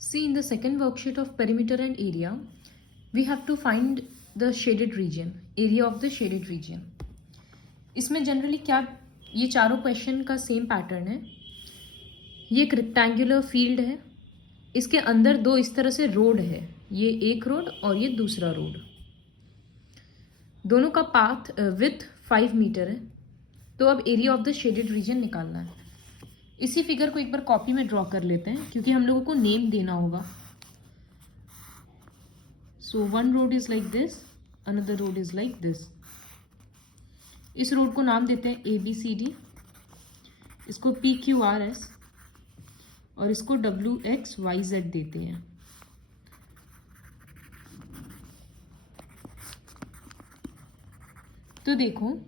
See, in the second worksheet of perimeter and area, we have to find the shaded region, area of the shaded region. इसमें generally क्या, ये चारों question का same pattern है. ये एक rectangular field है, इसके अंदर दो इस तरह से रोड है, ये एक रोड और ये दूसरा रोड. दोनों का पाथ विथ 5 मीटर है. तो अब area of the shaded region निकालना है. इसी फिगर को एक बार कॉपी में ड्रॉ कर लेते हैं क्योंकि हम लोगों को नेम देना होगा. So one road is like this, another road is like this. इस रोड को नाम देते हैं ABCD, इसको PQRS और इसको WXYZ देते हैं. तो देखो,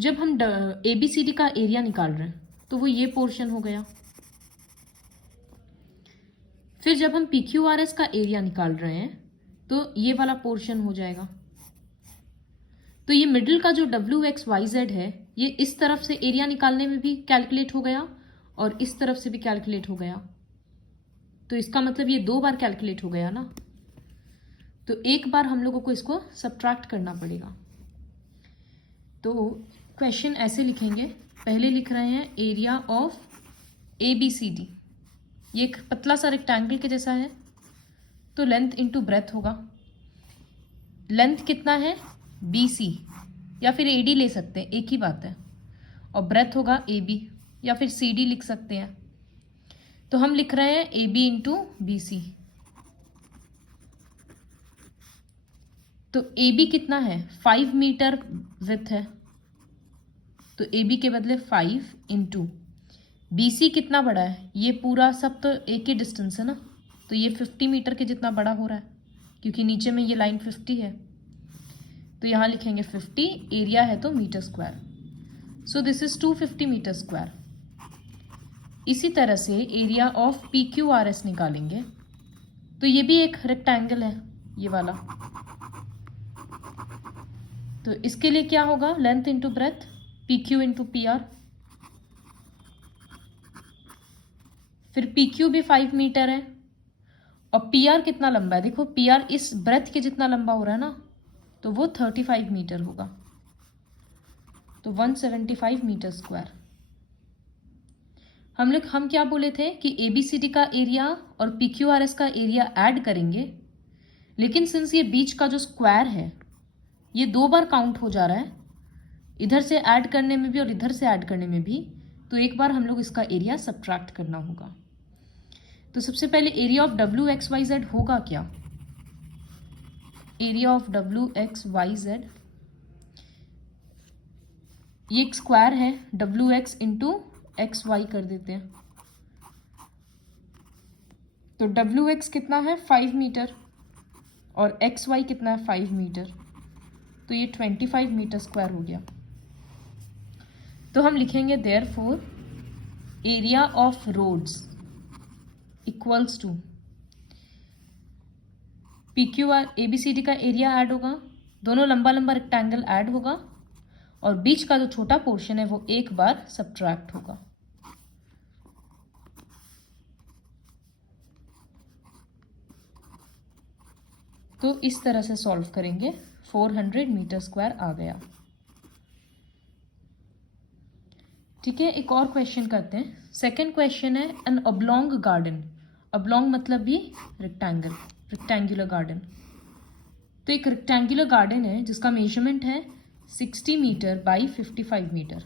जब हम ABCD का एरिया निकाल रहे हैं तो वो ये पोर्शन हो गया. फिर जब हम PQRS का एरिया निकाल रहे हैं तो ये वाला पोर्शन हो जाएगा. तो ये मिडिल का जो WXYZ है, ये इस तरफ से एरिया निकालने में भी कैलकुलेट हो गया और इस तरफ से भी कैलकुलेट हो गया. तो इसका मतलब ये 2 बार कैलकुलेट हो गया ना. तो एक बार हम लोगों को इसको सब्ट्रैक्ट करना पड़ेगा. तो क्वेश्चन ऐसे लिखेंगे. पहले लिख रहे हैं एरिया ऑफ ABCD. ये एक पतला सा रेक्टेंगल के जैसा है, तो लेंथ इंटू ब्रेथ होगा. लेंथ कितना है BC, या फिर AD ले सकते हैं, एक ही बात है. और ब्रेथ होगा AB या फिर CD लिख सकते हैं. तो हम लिख रहे हैं AB इंटू BC. तो AB कितना है, 5 मीटर विथ है, तो AB के बदले 5 इंटू BC कितना बड़ा है, ये पूरा सब तो एक ही डिस्टेंस है ना, तो ये 50 मीटर के जितना बड़ा हो रहा है क्योंकि नीचे में ये लाइन 50 है. तो यहाँ लिखेंगे 50, एरिया है तो metre square. So this is 250 metre square. इसी तरह से एरिया ऑफ PQRS निकालेंगे. तो ये भी एक रेक्टेंगल है, ये वाला. तो इसके लिए क्या होगा, length into breadth, PQ into PR. फिर PQ भी 5 मीटर है और PR कितना लंबा है, देखो PR इस ब्रेथ के जितना लंबा हो रहा है ना, तो वो 35 मीटर होगा. तो 175 मीटर स्क्वायर. हम क्या बोले थे कि ABCD का एरिया और PQRS का एरिया ऐड करेंगे, लेकिन सिंस ये बीच का जो स्क्वायर है ये 2 बार काउंट हो जा रहा है, इधर से ऐड करने में भी और इधर से ऐड करने में भी, तो एक बार हम लोग इसका एरिया सब्ट्रैक्ट करना होगा. तो सबसे पहले एरिया ऑफ WXYZ होगा क्या, एरिया ऑफ WXYZ, ये एक स्क्वायर है, WX इंटू XY कर देते हैं. तो WX कितना है 5 मीटर और XY कितना है 5 मीटर, तो ये 25 मीटर स्क्वायर हो गया. तो हम लिखेंगे therefore area of roads equals to PQR ABCD का एरिया ऐड होगा, दोनों लंबा लंबा रेक्टेंगल ऐड होगा और बीच का जो छोटा पोर्शन है वो एक बार सब्ट्रैक्ट होगा. तो इस तरह से सॉल्व करेंगे. 400 मीटर स्क्वायर आ गया. ठीक है, एक और क्वेश्चन करते हैं. सेकेंड क्वेश्चन है एन ऑब्लोंग गार्डन. ऑब्लोंग मतलब भी रेक्टेंगुलर गार्डन. तो एक रेक्टेंगुलर गार्डन है जिसका मेजरमेंट है 60 मीटर बाई 55 मीटर.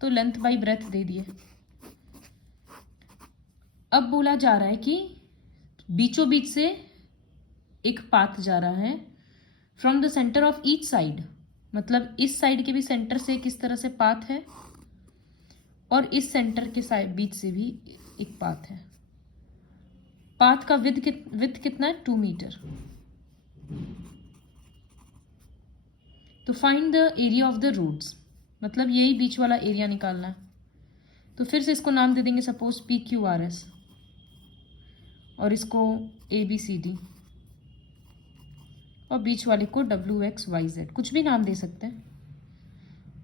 तो लेंथ बाई ब्रेथ दे दिए. अब बोला जा रहा है कि बीचों बीच से एक पाथ जा रहा है from the centre of each side, मतलब इस साइड के भी सेंटर से किस तरह से पाथ है और इस सेंटर के बीच से भी एक पाथ है. पाथ का विड्थ कितना है 2 मीटर. तो find the area of the roads, मतलब यही बीच वाला एरिया निकालना है. तो फिर से इसको नाम दे देंगे सपोज PQRS और इसको ABCD और बीच वाले को WXYZ, कुछ भी नाम दे सकते हैं.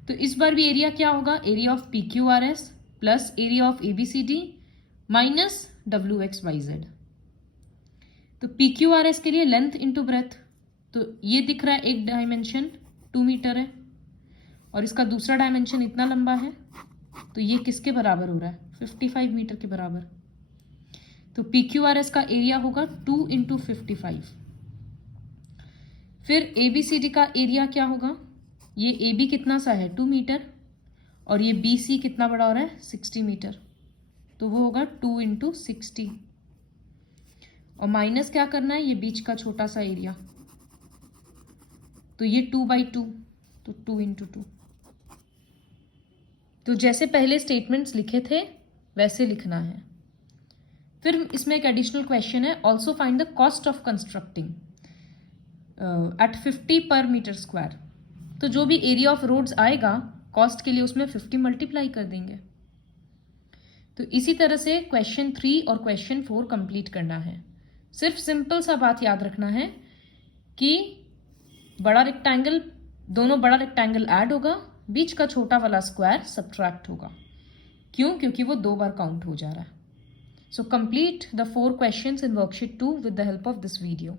तो इस बार भी एरिया क्या होगा, area of PQRS plus area of ABCD minus WXYZ. तो PQRS के लिए लेंथ इंटू ब्रेथ, तो ये दिख रहा है एक डायमेंशन 2 मीटर है और इसका दूसरा डायमेंशन इतना लंबा है, तो ये किसके बराबर हो रहा है? 55 मीटर के बराबर। तो PQRS का एरिया होगा 2 इंटू 55। फिर ABCD का एरिया क्या होगा? ये AB कितना सा है? 2 मीटर और ये BC कितना बड़ा हो रहा है? 60 मीटर, तो वो होगा 2 इंटू 60 और माइनस क्या करना है? ये बीच का छोटा सा एरिया, तो ये 2/2, तो 2 इंटू 2। तो जैसे पहले स्टेटमेंट्स लिखे थे वैसे लिखना है। फिर इसमें एक एडिशनल क्वेश्चन है, also find the cost of constructing at 50 per metre square. तो जो भी एरिया ऑफ रोड्स आएगा कॉस्ट के लिए उसमें 50 मल्टीप्लाई कर देंगे। तो इसी तरह से क्वेश्चन 3 और क्वेश्चन 4 कंप्लीट करना है। सिर्फ सिंपल सा बात याद रखना है कि बड़ा रेक्टेंगल, दोनों बड़ा रेक्टेंगल ऐड होगा, बीच का छोटा वाला स्क्वायर सब्ट्रैक्ट होगा। क्यों? क्योंकि वो 2 बार काउंट हो जा रहा है। So complete the 4 questions in worksheet 2 with the help of this video.